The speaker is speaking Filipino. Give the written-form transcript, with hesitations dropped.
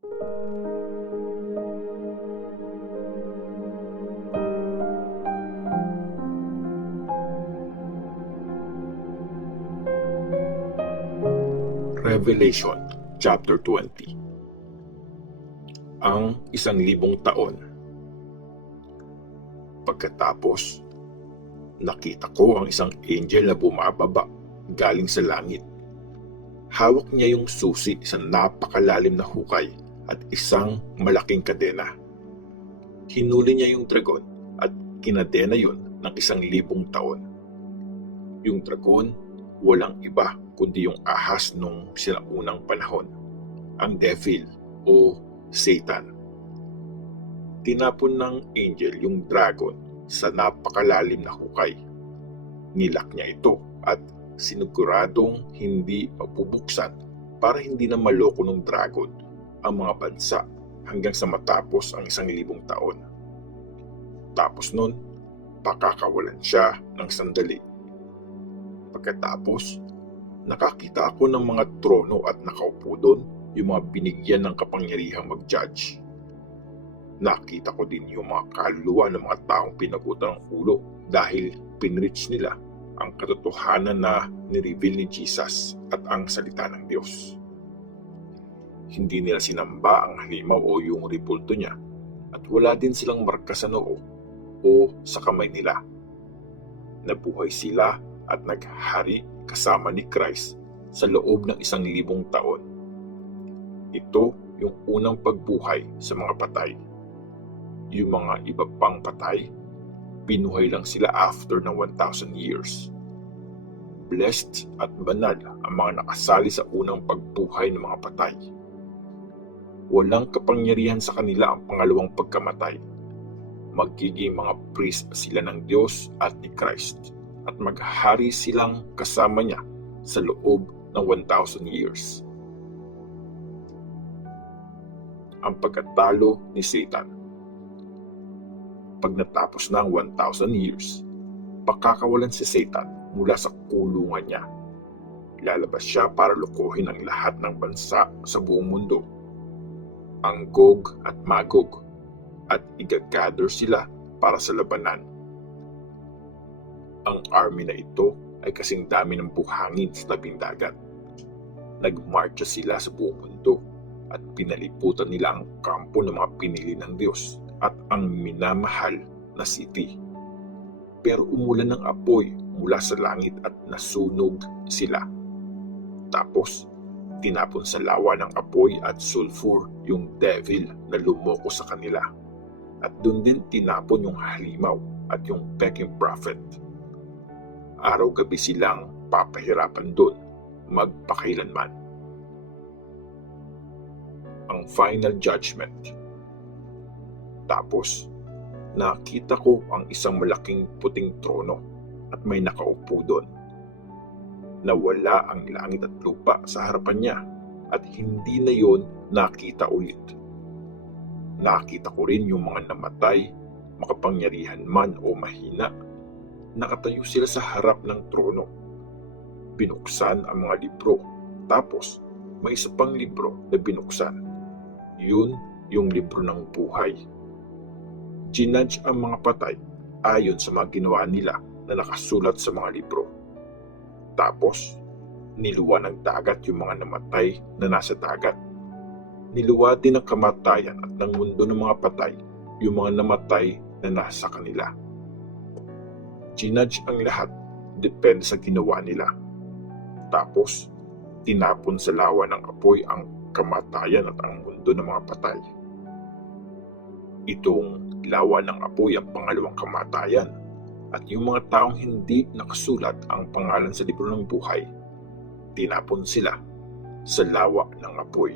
Revelation chapter 20. Ang 1,000 taon. Pagkatapos, nakita ko ang isang angel na bumababa galing sa langit. Hawak niya yung susi sa napakalalim na hukay at isang malaking kadena. Hinuli niya yung dragon at kinadena yun ng 1,000 taon. Yung dragon, walang iba kundi yung ahas nung sinaunang panahon, ang devil o Satan. Tinapon ng angel yung dragon sa napakalalim na hukay. Nilak niya ito at siniguradong hindi mabubuksan para hindi na maloko ng dragon ang mga bansa hanggang sa matapos ang 1,000 taon. Tapos nun, pakakawalan siya ng sandali. Pagkatapos, nakakita ako ng mga trono at nakaupo doon yung mga binigyan ng kapangyarihang mag-judge. Nakita ko din yung mga kaluluwa ng mga taong pinagutan ng ulo dahil pinreach nila ang katotohanan na nireveal ni Jesus at ang salita ng Diyos. Hindi nila sinamba ang halimaw o yung ribulto niya at wala din silang marka sa noo o sa kamay nila. Nabuhay sila at naghari kasama ni Christ sa loob ng 1,000 taon. Ito yung unang pagbuhay sa mga patay. Yung mga iba pang patay, binuhay lang sila after ng 1,000 years. Blessed at banal ang mga nakasali sa unang pagbuhay ng mga patay. Walang kapangyarihan sa kanila ang pangalawang pagkamatay. Magiging mga priest sila ng Diyos at ni Christ at maghari silang kasama niya sa loob ng 1,000 years. Ang pagkatalo ni Satan. Pag natapos na ang 1,000 years, pakakawalan si Satan mula sa kulungan niya. Lalabas siya para lukuhin ang lahat ng bansa sa buong mundo, ang Gog at Magog, at i-gather sila para sa labanan. Ang army na ito ay kasing dami ng buhangin sa tabing dagat. Nagmarcha sila sa buong mundo at pinaliputan nila ang kampo ng mga pinili ng Diyos at ang minamahal na city. Pero umulan ng apoy mula sa langit at nasunog sila. Tapos, tinapon sa lawa ng apoy at sulfur yung devil na lumoko sa kanila. At doon din tinapon yung halimaw at yung peking prophet. Araw-gabi silang papahirapan doon, magpakailanman. Ang final judgment. Tapos, nakita ko ang isang malaking puting trono at may nakaupo doon. Nawala ang langit at lupa sa harapan niya at hindi na yon nakita ulit. Nakita ko rin yung mga namatay, makapangyarihan man o mahina. Nakatayo sila sa harap ng trono. Binuksan ang mga libro. Tapos, may isa pang libro na binuksan. Yun yung libro ng buhay. Ginudge ang mga patay ayon sa mga ginawa nila na nakasulat sa mga libro. Tapos, niluwa ng dagat yung mga namatay na nasa dagat. Niluwa din ng kamatayan at ng mundo ng mga patay yung mga namatay na nasa kanila. Ginudge ang lahat depende sa ginawa nila. Tapos, tinapon sa lawa ng apoy ang kamatayan at ang mundo ng mga patay. Itong lawa ng apoy ang pangalawang kamatayan at yung mga taong hindi nakasulat ang pangalan sa libro ng buhay, tinapon sila sa lawa ng apoy.